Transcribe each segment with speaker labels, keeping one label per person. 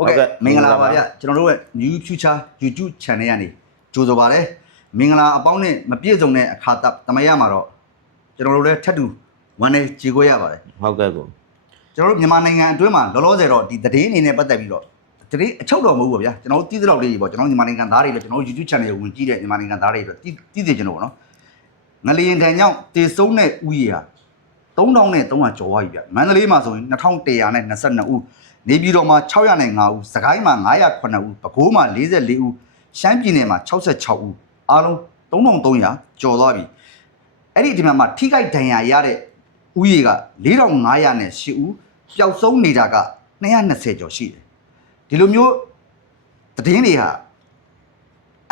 Speaker 1: ဟုတ်ကဲ့မင်္ဂလာပါဗျကျွန်တော်တို့ရဲ့ New Future YouTube Channel ကနေကြိုဆိုပါရစေမင်္ဂလာအပေါင်းနဲ့မပြည့်စုံတဲ့အခါတမရမှာတော့ကျွန်တော်တို့လည်းထပ်တူဝမ်းနဲ့ကြေခွဲရပါတယ်
Speaker 2: ဟုတ်ကဲ့ကို
Speaker 1: ကျွန်တော်တို့မြန်မာနိုင်ငံအတွင်းမှာလောလောဆယ်တော့ဒီသတင်းအနေနဲ့ပတ်သက်ပြီးတော့သတင်းအချုပ်တော်မဟုတ်ဘူးဗျာကျွန်တော်တို့တည်သလောက်လေးပေါ့ကျွန်တော်တို့မြန်မာနိုင်ငံသားတွေလည်းကျွန်တော်တို့ YouTube Channel ကိုဝင်ကြည့်တဲ့မြန်မာနိုင်ငံသားတွေအတွက်တည်တည်သိကျွန်တော်ပေါ့နော်ငလျင်တန်ကြောင့်တေဆုံးတဲ့ဥယျာ3000နဲ့300ကျော်သွားပြီဗျမန္တလေးမှာဆိုရင်2122ဦး နေပြည်တော်မှာ605ဦးစကိုင်းမှာ909ဦးပဲခူးမှာ44ဦးရှမ်းပြည်နယ်မှာ66ဦးအားလုံး3300ကျော်သွားပြီအဲ့ဒီဒီမှာမှာထိခိုက်ဒဏ်ရာရတဲ့ဥယျာက4500နဲ့8ဦးပျောက်ဆုံးနေတာက220ကျော်ရှိတယ်ဒီလိုမျိုးသတင်းတွေဟာ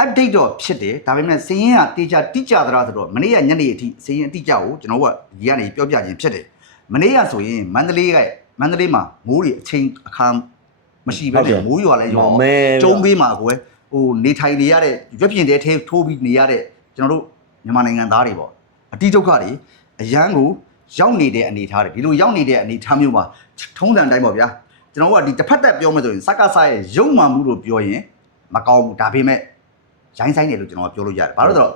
Speaker 1: update တော့ဖြစ်တယ်ဒါပေမဲ့စည်ရင်ကတေချာတိကျသလားဆိုတော့မနေ့ကညနေအထိစည်ရင်အတိကျကိုကျွန်တော်ကဒီကနေပြောပြခြင်းဖြစ်တယ်မနေ့ကဆိုရင်မန္တလေးက မန္တလေးမှာမိုးတွေအချိန်အခါမရှိဘဲနဲ့မိုးရွာလဲရွာ
Speaker 2: မဲ
Speaker 1: ကျုံးပေးမှာကိုယ်ဟိုနေထိုင်နေရတဲ့ရွက်ပြင်တဲထဲထိုးပြီးနေရတဲ့ကျွန်တော်တို့မြန်မာနိုင်ငံသားတွေပေါ့အတိဒုက္ခတွေအရန်ကိုရောက်နေတဲ့အနေအထားတွေဒီလိုရောက်နေတဲ့အနေအထားမျိုးမှာထုံးစံတိုင်းပေါ့ဗျာကျွန်တော်ကဒီတစ်ဖက်သက်ပြောမယ်ဆိုရင်စက္ကဆရဲ့ရုံမှန်မှုလို့ပြောရင်မကောင်းဘူးဒါပေမဲ့ရိုင်းဆိုင်တယ်လို့ကျွန်တော်ကပြောလို့ရတယ်ဘာလို့လဲဆိုတော့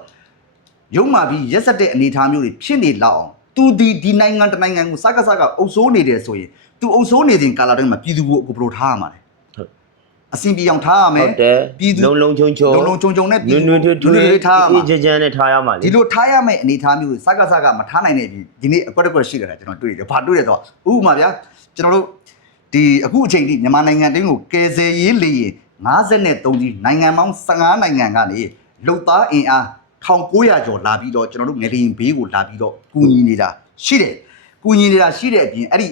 Speaker 1: ရုံမှပြီးရက်ဆက်တဲ့အနေအထားမျိုးတွေဖြစ်နေလောက်အောင် သူဒီဒီနိုင်ငံတစ်နိုင်ငံကိုစက္ကဆကအုပ်စိုးနေတယ်ဆိုရင်သူအုပ်စိုးနေတဲ့ကာလာတိုင်းမှာပြည်သူကိုအကိုဘယ်လိုထားရမှာလဲ
Speaker 2: ဟုတ်
Speaker 1: အစဉ်ပြေအောင်ထားရမယ်
Speaker 2: ဟုတ်တယ်
Speaker 1: ပြည်သူ
Speaker 2: လုံလုံချုံချုံ
Speaker 1: လုံလုံချုံချုံနဲ့
Speaker 2: နွနွထွေးထွေး
Speaker 1: နွေးထားရ
Speaker 2: အေး
Speaker 1: မှာ
Speaker 2: ချမ်းချမ်းနဲ့ထားရမှာလေ
Speaker 1: ဒီလိုထားရမယ့်အနေအထားမျိုးစကားစကားမထားနိုင်တဲ့ဒီဒီနေ့အကွက်တစ်ကွက်ရှိကြတာကျွန်တော်တွေ့တယ်ဘာတွေ့ရတော့ဥပမာဗျာကျွန်တော်တို့ဒီအခုအချိန်ထိမြန်မာနိုင်ငံတင်းကိုကယ်ဆယ်ရေးလေရင်53ကြီးနိုင်ငံပေါင်း15နိုင်ငံကနေလုံသားအင်အား 1900ကျော်လာပြီးတော့ကျွန်တော်တို့ငလျင်ဘေးကိုလာပြီးတော့ကူညီနေတာရှိတယ်ကူညီနေတာရှိတဲ့အပြင်အဲ့ဒီ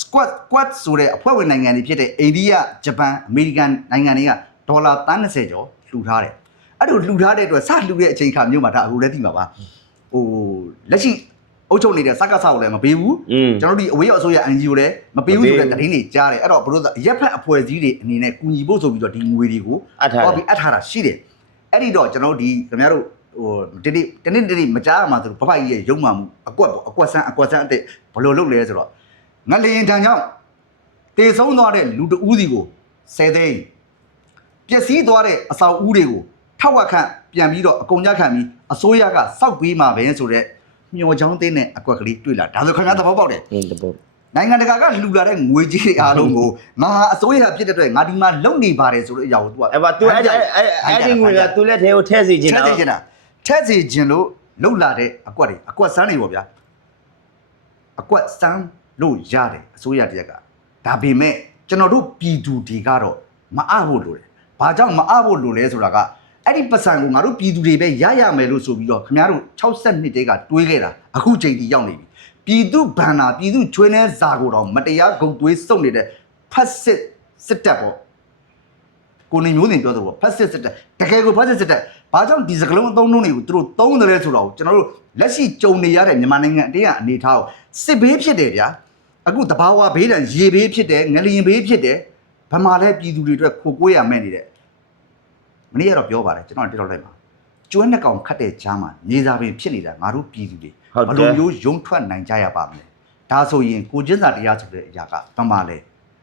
Speaker 1: squad squad ဆိုတဲ့အဖွဲ့ဝင်နိုင်ငံတွေဖြစ်တဲ့အိန္ဒိယဂျပန်အမေရိကန်နိုင်ငံတွေကဒေါ်လာ30ကျော်လှူထားတယ်အဲ့လိုလှူထားတဲ့အတွက်စလှူတဲ့အချိန်ခါမျိုးမှာဒါအခုလည်းသိမှာပါဟိုလက်ရှိအုပ်ချုပ်နေတဲ့စက္ကဆကိုလည်းမပေးဘူး
Speaker 2: อืม
Speaker 1: ကျွန်တော်တို့ဒီအဝေးရောက်အစိုးရ NGO လည်းမပေးဘူး
Speaker 2: မပေး
Speaker 1: ဆို
Speaker 2: ဘူး
Speaker 1: တဲ့သတင်းတွေကြားတယ်အဲ့တော့ဘလို့ဆိုရက်ဖက်အဖွဲ့အစည်းတွေအနေနဲ့ကူညီဖို့ဆိုပြီးတော့ဒီငွေတွေကို
Speaker 2: အပ်ထားတယ်
Speaker 1: ဟောပြီးအပ်ထားတာရှိတယ်အဲ့ဒီတော့ကျွန်တော်တို့ဒီခင်ဗျားတို့ ဟိုဒီနေ့ဒီနေ့ဒီနေ့မကြားရမှာဆိုတော့ဘဖိုက်ကြီးရဲ့ရုံမှမှုအကွက်ပေါ့အကွက်ဆန်းအကွက်ဆန်းအတဲ့ဘယ်လိုလုပ်လဲဆိုတော့ငလျင်တန်ကြောင့်တေဆုံးသွားတဲ့လူတဦးစီကိုဆယ်သိန်းပျက်စီးသွားတဲ့အဆောက်အဦတွေကိုထောက်ဝက်ခန့်ပြန်ပြီးတော့အကုန်ကြခံပြီးအစိုးရကစောက်ပေးမှာပဲဆိုတော့မျောချောင်းသိန်းနဲ့အကွက်ကလေးတွေ့လာဒါဆိုခင်ဗျားသဘောပေါက်တယ်
Speaker 2: อืมတပုတ်
Speaker 1: နိုင်ငံတကာကလှူလာတဲ့ငွေကြီးတွေအားလုံးကိုငါဟာအစိုးရဖြစ်တဲ့အတွက်ငါဒီမှာလုံနေပါတယ်ဆိုတဲ့အရာကို तू က
Speaker 2: အဲ့ပါ तू အဲ့အဲ့အဲ့အဲ့ဒီငွေက तू လက်ထဲကိုထည့်စီခြင်း
Speaker 1: ထက်
Speaker 2: တာ
Speaker 1: စီချင်တာ ထက်စီချင်လို့လုံလာတဲ့အကွက်တွေအကွက်စမ်းတွေပေါ့ဗျာအကွက်စမ်းလို့ရတယ်အစိုးရတရက်ကဒါပေမဲ့ကျွန်တော်တို့ပြည်သူတွေကတော့မအားဖို့လိုတယ်။ဘာကြောင့်မအားဖို့လိုလဲဆိုတာကအဲ့ဒီပတ်စံကိုငါတို့ပြည်သူတွေပဲရရမယ်လို့ဆိုပြီးတော့ခင်ဗျားတို့60နှစ်တည်းကတွေးခဲ့တာအခုချိန်ထိရောက်နေပြီ။ပြည်သူဗန္နာပြည်သူချွေးနှဲစာကိုတော့မတရားဂုံသွေးစုပ်နေတဲ့ဖက်စစ်စစ်တပ်ပေါ့ကိုနေမျိုးစင်ပြောသလိုပေါ့ဖက်စစ်စစ်တက်တကယ်ကိုဖက်စစ်စစ်တက် ဘာကြောင့်ဒီစကလုံးအသုံးနှုန်းတွေကိုသူတို့သုံးတယ်လဲဆိုတော့ကျွန်တော်တို့လက်ရှိကြုံနေရတဲ့မြန်မာနိုင်ငံအတင်းကအနေထားကိုစစ်ဘေးဖြစ်တယ်ဗျာအခုတဘာဝဘေးဒဏ်ရေဘေးဖြစ်တယ်ငလျင်ဘေးဖြစ်တယ်ဗမာလဲပြည်သူတွေအတွက်ခိုကိုးရမဲ့နေတဲ့မနေ့ကတော့ပြောပါတယ်ကျွန်တော်တက်တော့လိုက်ပါကျွမ်းနှစ်ကောင်ခတ်တဲ့ချမ်းမှာနေစာပင်ဖြစ်နေတာငါတို့ပြည်သူတွေ
Speaker 2: ဟုတ်တယ်
Speaker 1: ဘယ်လိုမျိုးယုံထွက်နိုင်ကြရပါမလဲဒါဆိုရင်ကိုကျင်းစာတရားဆိုတဲ့အရာကဗမာလဲ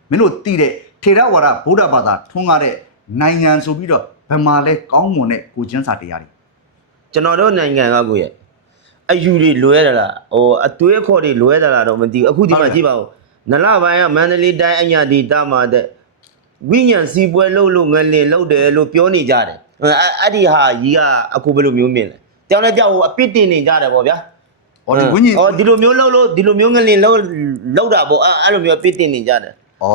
Speaker 1: မင်းတို့တည်တဲ့ထေရဝါဒဗုဒ္ဓဘာသာထွန်းကားတဲ့နိုင်ငံဆိုပြီးတော့ ဗမာလဲကောင်းမွန်တဲ့ကိုကျင်းစာတရားတွေ
Speaker 2: ကျွန်တော်တို့နိုင်ငံကကိုရဲ့အယူတွေလွဲတာလားဟိုအသွေးအခေါ်တွေလွဲတာလားတော့မသိဘူးအခုဒီမှာကြည့်ပါဦးနလပိုင်းကမန္တလေးတိုင်းအညာဒေသမှာတဲ့ဝိညာဉ်စီပွဲလှုပ်လို့ငလင်လှုပ်တယ်လို့ပြောနေကြတယ်အဲ့အဲ့ဒီဟာကြီးကအခုဘယ်လိုမျိုးမြင်လဲတောင်းတဲ့ကြောက်ဟိုအပစ်တင်နေကြတယ်ပေါ့ဗျာ
Speaker 1: ဟောဒီဝိညာဉ်
Speaker 2: အော်ဒီလိုမျိုးလှုပ်လို့ဒီလိုမျိုးငလင်လှုပ်လှုပ်တာပေါ့အဲ့အဲ့လိုမျိုးအပစ်တင်နေကြတယ်
Speaker 1: ဩ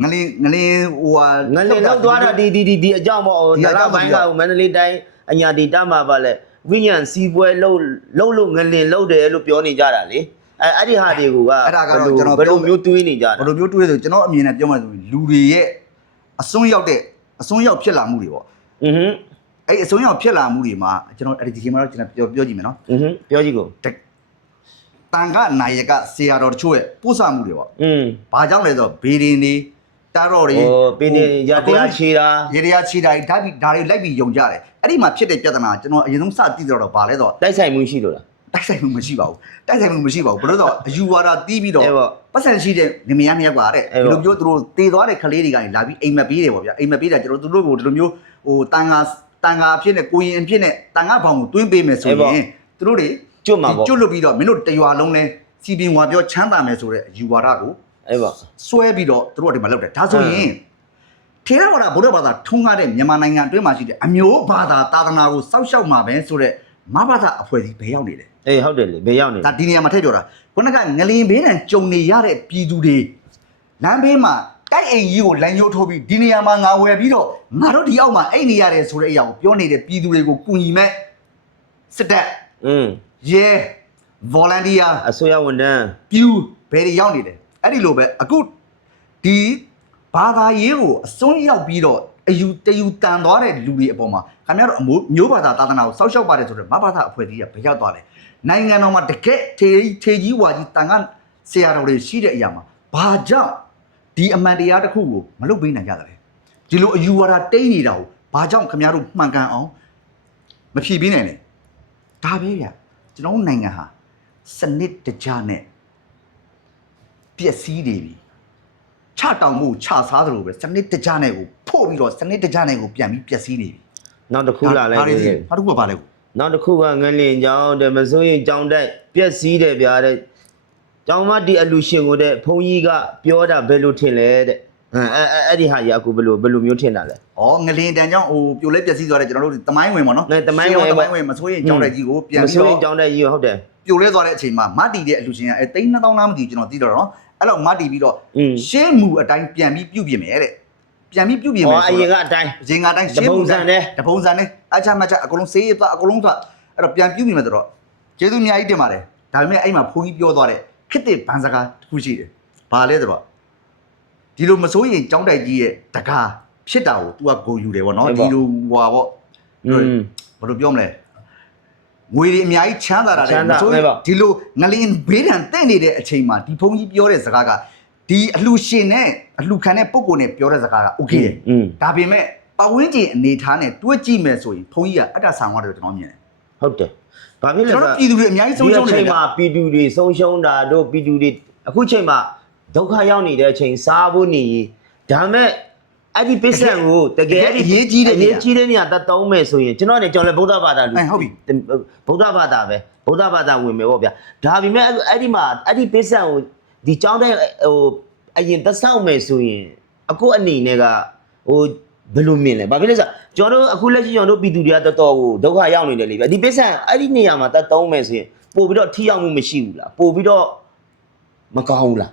Speaker 1: ငလင်းငလင်းဟိုဟာ
Speaker 2: ငလင်းလောက်သွားတာဒီဒီဒီဒီအကြောင်းပေါ့
Speaker 1: ဒ
Speaker 2: လပိုင်းကမန္တလေးတိုင်းအညာဒီတမှာပါလဲဝိညာဉ်စီးပွဲလှုပ်လှုပ်လို့ငလင်လှုပ်တယ်လို့ပြောနေကြတာလေအဲအဲ့ဒီဟာတွေက
Speaker 1: အဲ့ဒါကတော့ကျွန်တော်
Speaker 2: ဘယ်လိုမျိုးတွေးနေကြတာ
Speaker 1: ဘယ်လိုမျိုးတွေးလဲဆိုကျွန်တော်အမြင်နဲ့ပြောမှဆိုလူတွေရဲ့အစွန်းရောက်တဲ့အစွန်းရောက်ဖြစ်လာမှုတွေပေါ့
Speaker 2: အင်းဟ
Speaker 1: င်းအဲ့အစွန်းရောက်ဖြစ်လာမှုတွေမှာကျွန်တော်အဲ့ဒီဒီချိန်မှာတော့ကျွန်တော်ပြောပြောကြည့်မယ်နော်
Speaker 2: အင်းဟင်းပြောကြည့်ကို
Speaker 1: တန်ခနိုင်ရကဆရာတော်တို့ရဲ့ပို့ဆမှုတွေပေါ့
Speaker 2: အင်း
Speaker 1: ဘာကြောင့်လဲဆိုတော့ဘေးရင်နေ တားတော့တွေ
Speaker 2: ဟိုပင်းနေရတရားချေတာ
Speaker 1: ရေရချီတာဓာတ်ပြီးဒါတွေလိုက်ပြီးယုံကြတယ်အဲ့ဒီမှာဖြစ်တဲ့ပြဿနာကျွန်တော်အရင်ဆုံးစသိတော့တော့ဗာလဲဆိုတော့
Speaker 2: တိုက်ဆိုင်မှုရှိလို့လား
Speaker 1: တိုက်ဆိုင်မှုမရှိပါဘူးတိုက်ဆိုင်မှုမရှိပါဘူးဘယ်လို့တော့အယူဝါဒတီးပြီးတော့
Speaker 2: အဲ့ပေါ့
Speaker 1: ပတ်စံရှိတဲ့လင်မယားနှစ်ယောက်ကတဲ့
Speaker 2: အဲ့
Speaker 1: ဒီ
Speaker 2: ပေါ့
Speaker 1: လိုမျိုးသူတို့တည်သွားတဲ့ကလေးတွေကနေလာပြီးအိမ်မက်ပေးတယ်ပေါ့ဗျာအိမ်မက်ပေးတာကျွန်တော်တို့သူတို့ကိုဒီလိုမျိုးဟိုတန်ဃာတန်ဃာအဖြစ်နဲ့ကိုရင်အဖြစ်နဲ့တန်ဃာဘောင်ကိုတွင်းပေးမယ်ဆို
Speaker 2: အဲ့ပေါ့
Speaker 1: ရင်သူတို့တွေ
Speaker 2: ကျွတ်မှာပေါ့
Speaker 1: ကျွတ်လွတ်ပြီးတော့မင်းတို့တရွာလုံးလဲစီပင်ဝါပြောချမ်းသာမယ်ဆိုတဲ့ယူဝါဒကို
Speaker 2: အဲ့ပေါ့
Speaker 1: စွဲပြီးတော့သူတို့ကဒီမှာလုပ်တယ်ဒါဆိုရင်ထေရဝါဒဗုဒ္ဓဘာသာထုံးကားတဲ့မြန်မာနိုင်ငံအတွင်းမှာရှိတဲ့အမျိုးဘာသာသာသနာကိုစောက်ရှောက်မှာပဲဆိုတဲ့မဘာသာအဖွဲ့အစည်းဘယ်ရောက်နေလဲ
Speaker 2: အေးဟုတ်တယ်လေဘေးရောက်နေ
Speaker 1: ဒါဒီနေရာမှာထည့်ပြောတာခုနကငလင်ဘေးနဲ့ကြုံနေရတဲ့ပြည်သူတွေလမ်းဘေးမှာတိုက်အိမ်ကြီးကိုလမ်းရိုးထိုးပြီးဒီနေရာမှာငါဝယ်ပြီးတော့ငါတို့ဒီအောက်မှာအိမ်နေရတယ်ဆိုတဲ့အရာကိုပြောနေတဲ့ပြည်သူတွေကိုကူညီမဲ့စစ်တပ်
Speaker 2: อืม
Speaker 1: ရဲ volunteer
Speaker 2: အစိုးရဝန်ထမ်း
Speaker 1: ပြူဘယ်တွေရောက်နေလဲ အဲ့ဒီလိုပဲအခုဒီဘာသာရေးကိုအစွန်းရောက်ပြီးတော့အယူတယူတန်သွားတဲ့လူတွေအပေါ်မှာခင်ဗျားတို့အမျိုးမျိုးဘာသာသာသနာကိုစောက်ရှောက်ပါတယ်ဆိုတော့မဘာသာအဖွဲ့အစည်းကဘယ်ရောက်သွားလဲနိုင်ငံတော်မှာတကယ်ထေကြီးထေကြီးဝါကြီးတန်ခါဆရာတော်တွေရှိတဲ့အရာမှာဘာကြောင့်ဒီအမှန်တရားတစ်ခုကိုမလုပ်ပေးနိုင်ကြသလဲဒီလိုအယူဝါဒတိတ်နေတာကိုဘာကြောင့်ခင်ဗျားတို့မှန်ကန်အောင်မဖြေပေးနိုင်လဲဒါပဲဗျကျွန်တော်တို့နိုင်ငံဟာစနစ်တကျနဲ့ ပျက်စီးနေပြီချတောင်မှုချစားသလိုပဲစနစ်တကျနဲ့ကိုဖို့ပြီးတော့စနစ်တကျနဲ့ကိုပြန်ပြီးပျက်စီးနေပြီ
Speaker 2: နောက်တစ်ခုလာလဲ
Speaker 1: ဒါတွေ
Speaker 2: ကို
Speaker 1: သိ
Speaker 2: ရဲ့
Speaker 1: နောက်တစ်ခုကဘာလဲကို
Speaker 2: နောက်တစ်ခုကငလင်ကြောင်းတဲ့မစိုးရင်ကြောင်းတက်ပြက်စီးတယ်ဗျာတဲ့ကြောင်းမဒီအလူရှင်ကိုတဲ့ဘုန်းကြီးကပြောတာဘယ်လိုထင်လဲတဲ့ အဲအဲအဲ့ဒီဟာကြီးအခုဘယ်လိုဘယ်လိုမျိုးထင်တာလဲ
Speaker 1: ဩငလင်တန်ကြောင့်ဟိုပြိုလဲပျက်စီးသွားတယ်ကျွန်တော်တို့တမိုင်းဝင်ပေါ့နော်
Speaker 2: တမိုင်းဝင်
Speaker 1: တမိုင်းဝင်မဆိုးရင်ကြောင်းတဲ့ကြီးကိုပြန်ပြီးတော့မဆိုး
Speaker 2: ရင်ကြောင်းတဲ့ကြီးဟုတ်တယ်
Speaker 1: ပြိုလဲသွားတဲ့အချိန်မှာမတီတဲ့အလူချင်းကအဲ3000လားမသိကျွန်တော်သိတော့နော်အဲ့လောက်မတီပြီးတော့ရှင်းမူအတိုင်းပြန်ပြီးပြုတ်ပြင်မယ်တဲ့ပြန်ပြီးပြုတ်ပြင်မယ်
Speaker 2: ဩအရင်ကအတိုင်း
Speaker 1: အရင်ကအတိုင်း
Speaker 2: ရှင်းမူစံနဲ့
Speaker 1: တပုံစံနဲ့အချမချအကုန်လုံးဆေးရသွားအကုန်လုံးသွားအဲ့တော့ပြန်ပြုတ်ပြင်မယ်ဆိုတော့ကျေးဇူးအများကြီးတင်ပါတယ်ဒါပေမဲ့အဲ့မှာဘုန်းကြီးပြောသွားတဲ့ခစ်တဲ့ဗန်စကားတစ်ခုရှိတယ်ဘာလဲဆိုတော့ ဒီလိုမစိုးရင်ကြောင်းတိုက်ကြီးရဲ့တကားဖြစ်တာကို तू ကဂုံယူတယ်ပေါ့နော်ဒီလိုဟွာ
Speaker 2: ပေါ့
Speaker 1: ဘယ်လိုပြောမလဲငွေတွေအများကြီးချမ်းသာတာ
Speaker 2: လည်း
Speaker 1: မစိုးရင်ဒီလိုငလင်းဘေးဒဏ်တဲ့နေတဲ့အချိန်မှာဒီဘုန်းကြီးပြောတဲ့စကားကဒီအလှရှင်နဲ့အလှခံတဲ့ပုံကိုယ်နဲ့ပြောတဲ့စကားက okay တယ်ဒါပေမဲ့ပဝင်းကျင်အနေထားနဲ့တွဲကြည့်မယ်ဆိုရင်ဘုန်းကြီးကအတ္တဆောင်ရတယ်ကျွန်တော်မြင်တယ်
Speaker 2: ဟုတ်တယ်ဘာဖြစ်လဲဆို
Speaker 1: တော့ပြည်သူတွေအများကြီးဆုံးရှုံးနေတာဒီ
Speaker 2: အချိန်မှာပြည်သူတွေဆုံးရှုံးတာတို့ပြည်သူတွေအခုချိန်မှာ ဒုက္ခရောက်နေတဲ့အချိန်စားဖို့နေရေးဒါမဲ့အဲ့ဒီပစ္စံကိုတကယ်
Speaker 1: အရေးကြီးတဲ့
Speaker 2: အရေးကြီးတဲ့နေရာတတ်သုံးမယ်ဆိုရင်ကျွန်တော်နဲ့ကျွန်တော်လည်းဗုဒ္ဓဘာသာလူ
Speaker 1: အဲဟုတ်ပြီ
Speaker 2: ဗုဒ္ဓဘာသာပဲဗုဒ္ဓဘာသာဝင်မယ်ပေါ့ဗျာဒါပေမဲ့အဲ့ဒီမှာအဲ့ဒီပစ္စံကိုဒီကြောင်းတဲ့ဟိုအရင်သက်ဆောက်မယ်ဆိုရင်အခုအနေနဲ့ကဟိုဘယ်လိုမြင်လဲဘာဖြစ်လဲဆိုတော့ကျွန်တော်တို့အခုလက်ရှိကျွန်တော်တို့ပြည်သူတွေကတော်တော်ကိုဒုက္ခရောက်နေတယ်လေဗျဒီပစ္စံအဲ့ဒီနေရာမှာတတ်သုံးမယ်ဆိုရင်ပို့ပြီးတော့ထိရောက်မှုမရှိဘူးလားပို့ပြီးတော့မကောင်းဘူးလား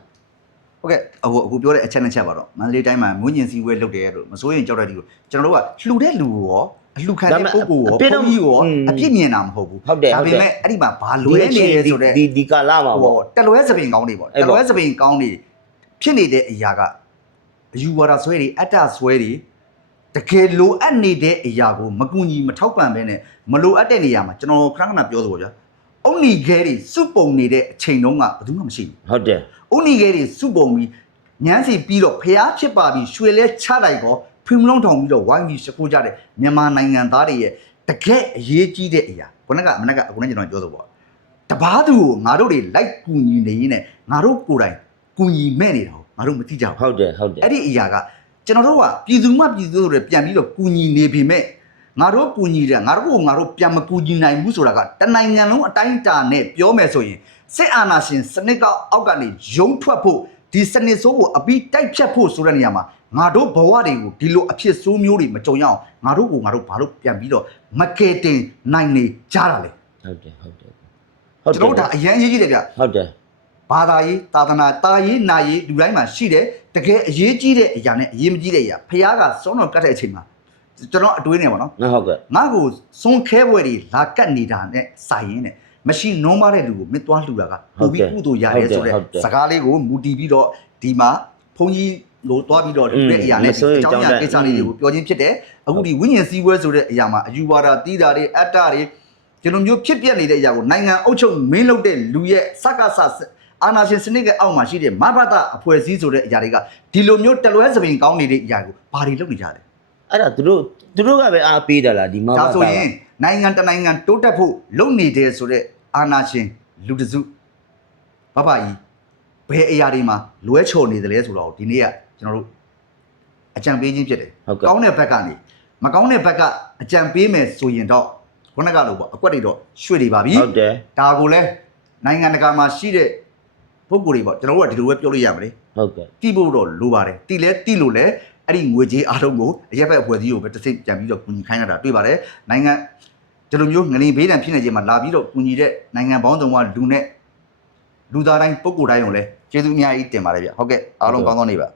Speaker 1: ဟုတ်ကဲ့အခုအခုပြောတဲ့အချက်နဲ့ချက်ပါတော့မန္တလေးတိုင်းမှာငွေညင်စည်းဝဲလုပ်တယ်လို့မစိုးရင်ကြောက်တဲ့ဒီကိုကျွန်တော်တို့ကလှူတဲ့လူကိုရောအလှခံတဲ့ပုဂ္ဂိုလ်ရောဘုန်းကြီးကိုရောအပြစ်မြင်တာမဟုတ်ဘူး
Speaker 2: ဟုတ်တယ်
Speaker 1: ဒါ
Speaker 2: ဟုတ်
Speaker 1: ပေ
Speaker 2: တယ်
Speaker 1: မဲ့အဲ့ဒီမှာဘာလွဲနေလဲဆိုတဲ့
Speaker 2: ဒီဒီကာလမှာ
Speaker 1: ဟို
Speaker 2: ပေါ့
Speaker 1: တလွဲစပင်ကောင်းတွေပေါ့
Speaker 2: အဲ့
Speaker 1: တ
Speaker 2: ပေါ့
Speaker 1: လွဲစပင်ကောင်းတွေဖြစ်နေတဲ့အရာကအယူဝါဒဆွဲတွေအတ္တဆွဲတွေတကယ်လိုအပ်နေတဲ့အရာကိုမကူညီမထောက်ပံ့ဘဲနဲ့မလိုအပ်တဲ့နေရာမှာကျွန်တော်ခဏခဏပြောသလိုဗျာအုံနီခဲတွေစုပုံနေတဲ့အချိန်တုန်းကဘယ်သူမှမရှိဘူး
Speaker 2: ဟုတ်တယ်။
Speaker 1: ဦးနီခဲတွေစုပုံပြီးညမ်းစီပြီးတော့ဖျားဖြစ်ပါပြီးရွှေလဲချလိုက်ကောဖင်မလုံးထောင်ပြီးတော့ဝိုင်းပြီးစကူကြတဲ့မြန်မာနိုင်ငံသားတွေရဲ့တကယ်အရေးကြီးတဲ့အရာခုနကမနက်ကအခုနကကျွန်တော်ပြောသလိုပေါ့တပားသူကိုငါတို့တွေလိုက်ကူညီနေရင်းနဲ့ငါတို့ကိုယ်တိုင်ကူညီမဲ့နေတာကိုငါတို့မသိကြဘူး
Speaker 2: ဟုတ်တယ်ဟုတ်တယ်
Speaker 1: အဲ့ဒီအရာကကျွန်တော်တို့ကပြည်သူမှပြည်သူတွေပြန်ပြီးတော့ကူညီနေပြီမဲ့ ငါတို့ကူညီတယ်ငါတို့ကိုငါတို့ပြန်မကူညီနိုင်ဘူးဆိုတာကတနိုင်ငံလုံးအတိုင်းအတာနဲ့ပြောမယ်ဆိုရင်စစ်အာဏာရှင်စနစ်ကအောက်ကနေရုံထွက်ဖို့ဒီစနစ်ဆိုးကိုအပြီးတိုက်ဖြတ်ဖို့ဆိုတဲ့နေရာမှာငါတို့ဘဝတွေကိုဒီလိုအဖြစ်ဆိုးမျိုးတွေမကြုံရအောင်ငါတို့ကိုငါတို့ဘာလို့ပြန်ပြီးတော့မကယ်တင်နိုင်နေကြတာလဲ
Speaker 2: ဟုတ်တယ်ဟုတ်တယ်
Speaker 1: ကျွန်တော်တို့ဒါအရန်ရေးကြီးတယ်ဗျ
Speaker 2: ဟုတ်တယ်
Speaker 1: ဘာသာရေးသာသနာတာရေးနာရေးလူတိုင်းမှာရှိတယ်တကယ်အရေးကြီးတဲ့အရာနဲ့အရေးမကြီးတဲ့အရာဖះကစွန်းတော်ကတ်တဲ့အချိန်မှာ ကျွန်တော်အတွေးနေပါနော်
Speaker 2: နော်ဟုတ်ကဲ့
Speaker 1: ငါ့ကိုစွန်းခဲပွဲတွေလာကတ်နေတာနဲ့စိုင်ရင်းနဲ့မရှိနုံးမတဲ့လူကိုမင်းသွားလှူတာကပို့ပြီးကုသိုလ်ရတယ်ဆိုတဲ့စကားလေးကိုမူတည်ပြီးတော့ဒီမှာဘုန်းကြီးလို့တွားပြီးတော့ဒီတဲ့အရာနဲ့အကြောင်းအရာကိစ္စလေးတွေကိုပြောချင်းဖြစ်တယ်အခုဒီဝိညာဉ်စည်းဝဲဆိုတဲ့အရာမှာအယူဝါဒတီးတာတွေအတ္တတွေဒီလိုမျိုးဖြစ်ပျက်နေတဲ့အရာကိုနိုင်ငံအုပ်ချုပ်မင်းလုပ်တဲ့လူရဲ့စက္ကစအာနာရှင်စနစ်ကအောက်မှာရှိတဲ့မဘတာအဖွဲ့အစည်းဆိုတဲ့အရာတွေကဒီလိုမျိုးတလွဲစပင်ကောင်းနေတဲ့အရာကိုဘာတွေလုပ်နေကြလဲ
Speaker 2: အဲ့ဒါသူတို့သူတို့ကပဲအားပေးတယ်လားဒီမှာ
Speaker 1: ဒါဆိုရင်နိုင်ငံတစ်နိုင်ငံတိုးတက်ဖို့လုပ်နေတယ်ဆိုတော့အာနာရှင်လူတစုဘဘကြီးဘယ်အရာတွေမှာလွဲချော်နေတယ်လဲဆိုတော့ဒီနေ့ကကျွန်တော်တို့အကြံပေးခြင်းဖြစ်တယ်
Speaker 2: ဟုတ်ကဲ့
Speaker 1: ကောင်းတဲ့ဘက်ကနေမကောင်းတဲ့ဘက်ကအကြံပေးမယ်ဆိုရင်တော့ခုနကလိုပေါ့အကွက်တွေတော့ရွှေ့နေပါပြီ
Speaker 2: ဟုတ်တယ်
Speaker 1: ဒါကိုလည်းနိုင်ငံတကာမှာရှိတဲ့ပုဂ္ဂိုလ်တွေပေါ့ကျွန်တော်တို့ကဒီလိုပဲပြောလို့ရမှာလေ
Speaker 2: ဟုတ်ကဲ့
Speaker 1: တိဖို့တော့လိုပါတယ်တိလဲတိလို့လဲ အဲ့ဒီငွေကြေးအားလုံးကိုအရက်ဘက်အဖွဲ့အစည်းကိုပဲတစ်စိတ်ပြန်ပြီးတော့ကူညီခိုင်းရတာတွေ့ပါတယ်နိုင်ငံဒီလိုမျိုးငလင်ဘေးဒဏ်ဖြစ်နေခြင်းမှာလာပြီးတော့ကူညီတဲ့နိုင်ငံပေါင်းစုံကလူနဲ့လူသားတိုင်းပုဂ္ဂိုလ်တိုင်းကိုလည်းကျေးဇူးအများကြီးတင်ပါတယ်ဗျဟုတ်ကဲ့အားလုံးကောင်းကောင်းနေပါ